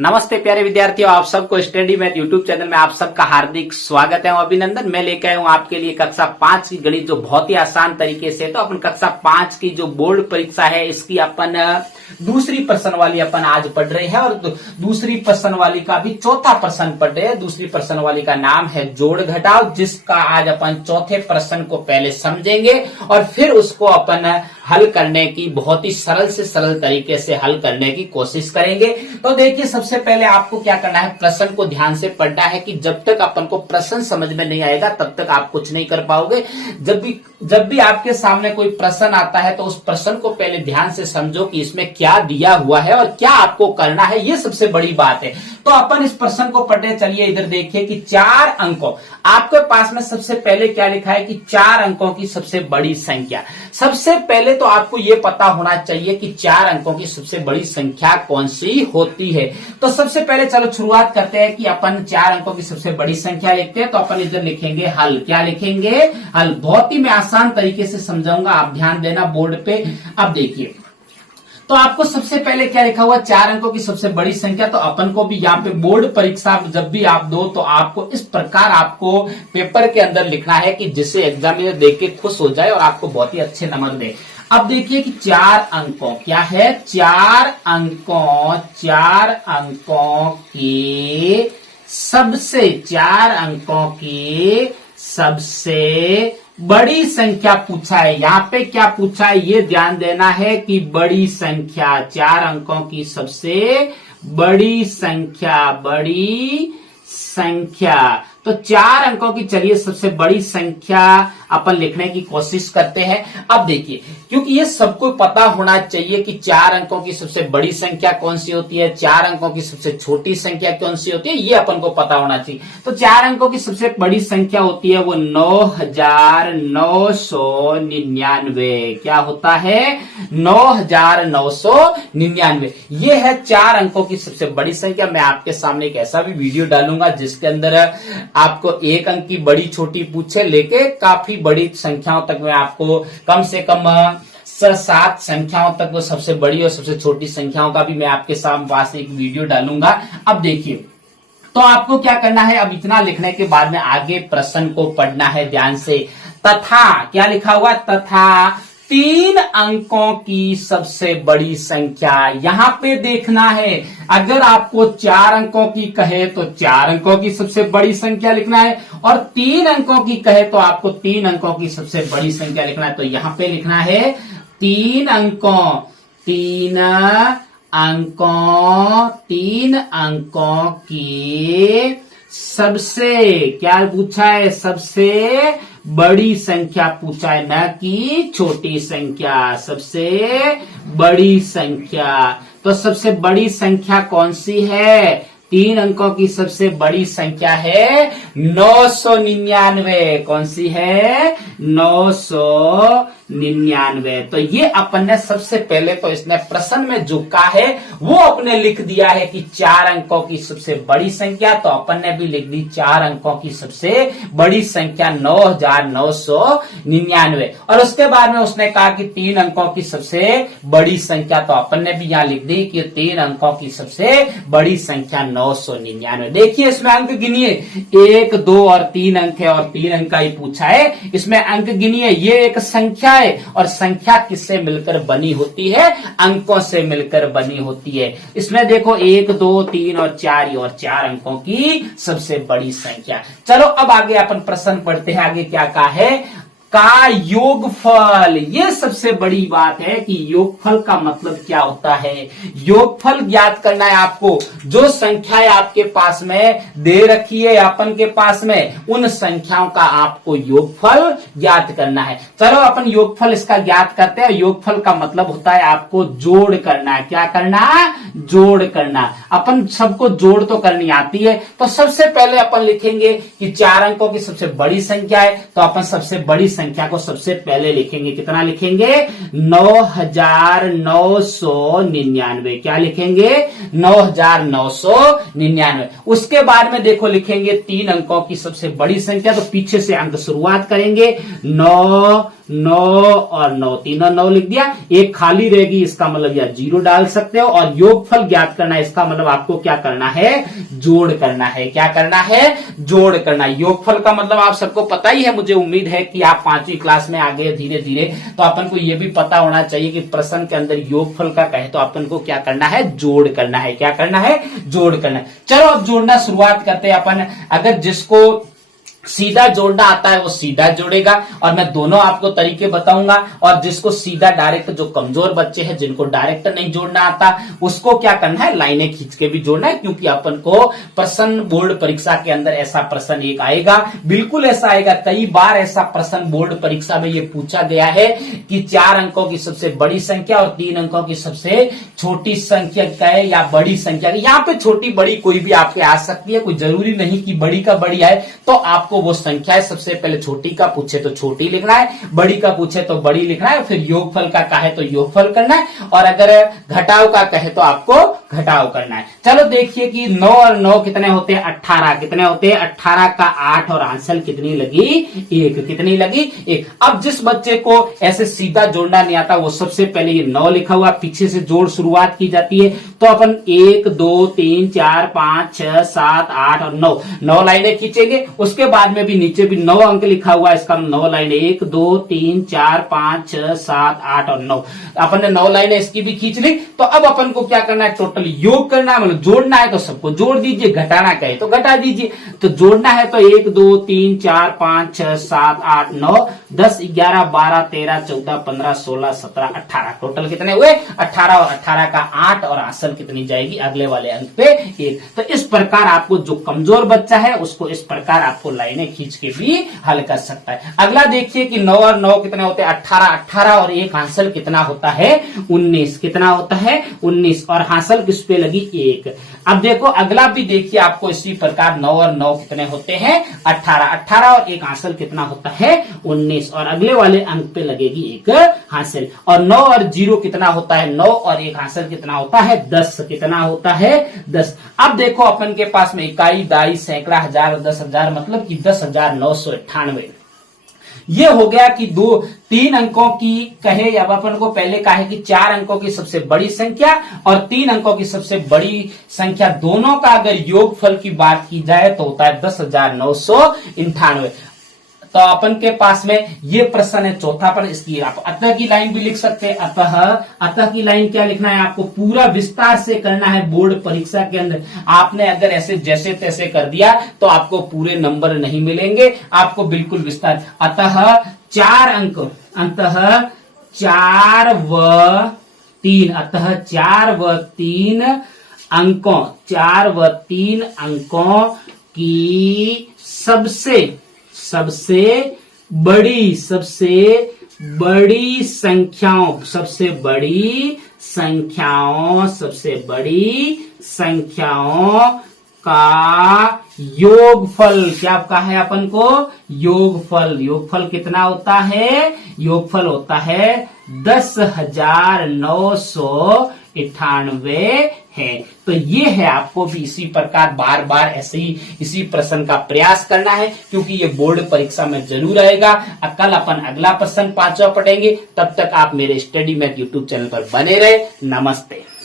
नमस्ते प्यारे विद्यार्थियों, आप सबको स्टडी मैथ यूट्यूब चैनल में आप सबका हार्दिक स्वागत है और अभिनंदन। मैं लेकर आया हूं आपके लिए कक्षा 5 की गणित, जो बहुत ही आसान तरीके से। तो अपन कक्षा 5 की जो बोर्ड परीक्षा है, इसकी अपन दूसरी प्रश्न वाली अपन आज पढ़ रहे हैं और दूसरी प्रश्न वाली का भी चौथा प्रश्न पढ़ रहे हैं। दूसरी प्रश्न वाली का नाम है जोड़ घटाव, जिसका आज अपन चौथे प्रश्न को पहले समझेंगे और फिर उसको अपन हल करने की बहुत ही सरल से सरल तरीके से हल करने की कोशिश करेंगे। तो देखिए, सबसे पहले आपको क्या करना है, प्रश्न को ध्यान से पढ़ना है कि जब तक अपन को प्रश्न समझ में नहीं आएगा तब तक आप कुछ नहीं कर पाओगे। जब भी आपके सामने कोई प्रश्न आता है तो उस प्रश्न को पहले ध्यान से समझो कि इसमें क्या दिया हुआ है और क्या आपको करना है, ये सबसे बड़ी बात है। तो अपन इस प्रश्न को पढ़ने चलिए। इधर देखिए कि 4 अंकों, आपके पास में सबसे पहले क्या लिखा है कि 4 अंकों की सबसे बड़ी संख्या। सबसे पहले तो आपको यह पता होना चाहिए कि 4 अंकों की सबसे बड़ी संख्या कौन सी होती है। तो सबसे पहले चलो शुरुआत करते हैं कि अपन 4 अंकों की सबसे बड़ी संख्या लिखते हैं। तो अपन इधर लिखेंगे हल। क्या लिखेंगे? हल। बहुत ही मैं आसान तरीके से समझाऊंगा, आप ध्यान देना बोर्ड पे। अब देखिए, तो आपको सबसे पहले क्या लिखा हुआ, 4 अंकों की सबसे बड़ी संख्या। तो अपन को भी यहाँ पे बोर्ड परीक्षा जब भी आप दो तो आपको इस प्रकार आपको पेपर के अंदर लिखना है कि जिससे एग्जामिनर देख के खुश हो जाए और आपको बहुत ही अच्छे नंबर दे। अब देखिए कि 4 अंकों क्या है, 4 अंकों की सबसे 4 अंकों की सबसे बड़ी संख्या पूछा है। यहाँ पे क्या पूछा है ये ध्यान देना है कि बड़ी संख्या, 4 अंकों की सबसे बड़ी संख्या। तो 4 अंकों की चलिए सबसे बड़ी संख्या अपन लिखने की कोशिश करते हैं। अब देखिए, क्योंकि ये सबको पता होना चाहिए कि 4 अंकों की सबसे बड़ी संख्या कौन सी होती है, 4 अंकों की सबसे छोटी संख्या कौन सी होती है, ये अपन को पता होना चाहिए। तो 4 अंकों की सबसे बड़ी संख्या होती है वो 9,999। क्या होता है? 9,999। ये है 4 अंकों की सबसे बड़ी संख्या। मैं आपके सामने एक ऐसा भी वीडियो डालूंगा जिसके अंदर आपको 1 अंक की बड़ी छोटी पूछे लेके काफी बड़ी संख्याओं तक में आपको कम से कम 7 संख्याओं तक वो सबसे बड़ी और सबसे छोटी संख्याओं का भी मैं आपके सामने पास एक वीडियो डालूंगा। अब देखिए, तो आपको क्या करना है, अब इतना लिखने के बाद में आगे प्रश्न को पढ़ना है ध्यान से। तथा क्या लिखा हुआ, तथा 3 अंकों की सबसे बड़ी संख्या। यहां पे देखना है, अगर आपको 4 अंकों की कहे तो 4 अंकों की सबसे बड़ी संख्या लिखना है और 3 अंकों की कहे तो आपको 3 अंकों की सबसे बड़ी संख्या लिखना है। तो यहां पे लिखना है 3 अंकों की सबसे, क्या पूछा है, सबसे बड़ी संख्या पूछा है, न कि छोटी संख्या, सबसे बड़ी संख्या। तो सबसे बड़ी संख्या कौन सी है? 3 अंकों की सबसे बड़ी संख्या है 999। कौन सी है? 999। तो ये अपन ने सबसे पहले तो इसने प्रश्न में जो कहा है वो अपने लिख दिया है कि 4 अंकों की सबसे बड़ी संख्या। तो अपन ने भी लिख दी 4 अंकों की सबसे बड़ी संख्या 9,999। और उसके बाद में उसने कहा कि 3 अंकों की सबसे बड़ी संख्या। तो अपन ने भी यहां लिख दी कि 3 अंकों की सबसे बड़ी संख्या 999। देखिए, इसमें अंक गिनिए, 1, 2 और 3 अंक है और 3 अंक का ही पूछा है। इसमें अंक गिनिए, ये एक संख्या है और संख्या किससे मिलकर बनी होती है? अंकों से मिलकर बनी होती है। इसमें देखो 1, 2, 3 और 4 और 4 अंकों की सबसे बड़ी संख्या। चलो अब आगे अपन प्रश्न पढ़ते हैं। आगे क्या कहा है, का योगफल। ये सबसे बड़ी बात है कि योगफल का मतलब क्या होता है। योगफल ज्ञात करना है आपको। जो संख्याएं आपके पास में दे रखी है अपन के पास में, उन संख्याओं का आपको योगफल ज्ञात करना है। चलो अपन योगफल इसका ज्ञात करते हैं। योगफल का मतलब होता है आपको जोड़ करना है। क्या करना? जोड़ करना। अपन सबको जोड़ तो करनी आती है। तो सबसे पहले अपन लिखेंगे कि 4 अंकों की सबसे बड़ी संख्या है, तो अपन सबसे बड़ी संख्या को सबसे पहले लिखेंगे। कितना लिखेंगे? 9,999। क्या लिखेंगे? 9,999। उसके बाद में देखो लिखेंगे 3 अंकों की सबसे बड़ी संख्या। तो पीछे से अंक शुरुआत करेंगे, 9, 9 और 9, तीनों 9 लिख दिया, एक खाली रहेगी, इसका मतलब या 0 डाल सकते हो। और योगफल ज्ञात करना है, इसका मतलब आपको क्या करना है, जोड़ करना है। क्या करना है, जोड़ करना है। योगफल का मतलब आप सबको पता ही है, मुझे उम्मीद है कि आप 5वीं क्लास में आ गए धीरे धीरे, तो अपन को यह भी पता होना चाहिए कि प्रश्न के अंदर योगफल का कहे तो अपन को क्या करना है, जोड़ करना है। क्या करना है, जोड़ करना है। चलो अब जोड़ना शुरुआत करते हैं अपन। अगर जिसको सीधा जोड़ना आता है वो सीधा जोड़ेगा, और मैं दोनों आपको तरीके बताऊंगा। और जिसको सीधा डायरेक्ट, जो कमजोर बच्चे हैं जिनको डायरेक्ट नहीं जोड़ना आता, उसको क्या करना है, लाइनें खींच के भी जोड़ना है। क्योंकि अपन को प्रश्न बोर्ड परीक्षा के अंदर ऐसा प्रश्न एक आएगा, बिल्कुल ऐसा आएगा। कई बार ऐसा प्रश्न बोर्ड परीक्षा में ये पूछा गया है कि 4 अंकों की सबसे बड़ी संख्या और 3 अंकों की सबसे छोटी संख्या क्या है, या बड़ी संख्या। यहाँ पे छोटी बड़ी कोई भी आपके आ सकती है, कोई जरूरी नहीं कि बड़ी का बड़ी आए। तो आपको वो संख्या है, सबसे पहले छोटी का पूछे तो छोटी लिखना है, बड़ी का पूछे तो बड़ी लिखना है, फिर योगफल का कहे तो योगफल करना है, और अगर घटाव का कहे तो आपको घटाव करना है। चलो देखिए कि 9 और 9 कितने होते हैं, 18। कितने होते हैं, 18 का 8 और आंसर कितनी लगी, 1। कितनी लगी, 1। अब जिस बच्चे को ऐसे सीधा जोड़ना नहीं आता, वो सबसे पहले ये 9 लिखा हुआ, पीछे से जोड़ शुरुआत की जाती है। तो अपन 1 2 3 4 5 6 7 8 और 9 लाइनें खींचेंगे। उसके बाद में भी नीचे भी 9 अंक लिखा हुआ है, इसका 9 लाइनें, 1 2 3 4 5 6 7 8 और 9। अपन ने 9 लाइनें इसकी भी खींच ली। तो अब अपन को क्या करना है, टोटल योग करना है, मतलब जोड़ना है तो सबको जोड़ दीजिए, घटाना कहे तो घटा दीजिए। तो जोड़ना है तो 1 2 3 4 5 6 7 8 9 10 11 12 13 14 15 16 17 18। टोटल कितने हुए, 18। और 18 का 8 और आंसर कितनी जाएगी, अगले वाले अंक पे 1। तो इस प्रकार आपको, जो कमजोर बच्चा है उसको इस प्रकार आपको लाइनें खींच के भी हल कर सकता है। अगला देखिए कि 9 और 9 कितने होते हैं, 18। 18 और 1 हासिल कितना होता है, 19। कितना होता है, 19। और हासिल किस पे लगी, 1। अब देखो अगला भी देखिए आपको इसी प्रकार 9 और 9 कितने होते हैं, 18। 18 और 1 हासिल कितना होता है, 19। और अगले वाले अंक पे लगेगी 1 हासिल। और 9 और 0 कितना होता है, 9 और 1 हासिल कितना होता है, 10। कितना होता है, 10। अब देखो अपन के पास में इकाई, दाई, सैकड़ा, हजार और 10,000, मतलब कि 10,998। ये हो गया कि 3 अंकों की कहे, अब अपन को पहले कहा कि 4 अंकों की सबसे बड़ी संख्या और 3 अंकों की सबसे बड़ी संख्या, दोनों का अगर योगफल की बात की जाए तो होता है 10,998। तो अपन के पास में ये प्रश्न है चौथा प्रश्न। इसकी आप अतः की लाइन भी लिख सकते हैं। अतः की लाइन क्या लिखना है, आपको पूरा विस्तार से करना है बोर्ड परीक्षा के अंदर। आपने अगर ऐसे जैसे तैसे कर दिया तो आपको पूरे नंबर नहीं मिलेंगे, आपको बिल्कुल विस्तार। अतः 4 अंक, अतः 4 व 3, अतः 4 व 3 अंकों, 4 व 3 अंकों की सबसे बड़ी संख्याओं, सबसे बड़ी संख्याओं का योगफल, क्या कहा है अपन को, योगफल कितना होता है, योगफल होता है 10,998 है। तो ये है, आपको भी इसी प्रकार बार बार ऐसे ही इसी प्रश्न का प्रयास करना है, क्योंकि ये बोर्ड परीक्षा में जरूर आएगा। कल अपन अगला प्रश्न 5वां पढ़ेंगे। तब तक आप मेरे स्टडी मैथ यूट्यूब चैनल पर बने रहे। नमस्ते।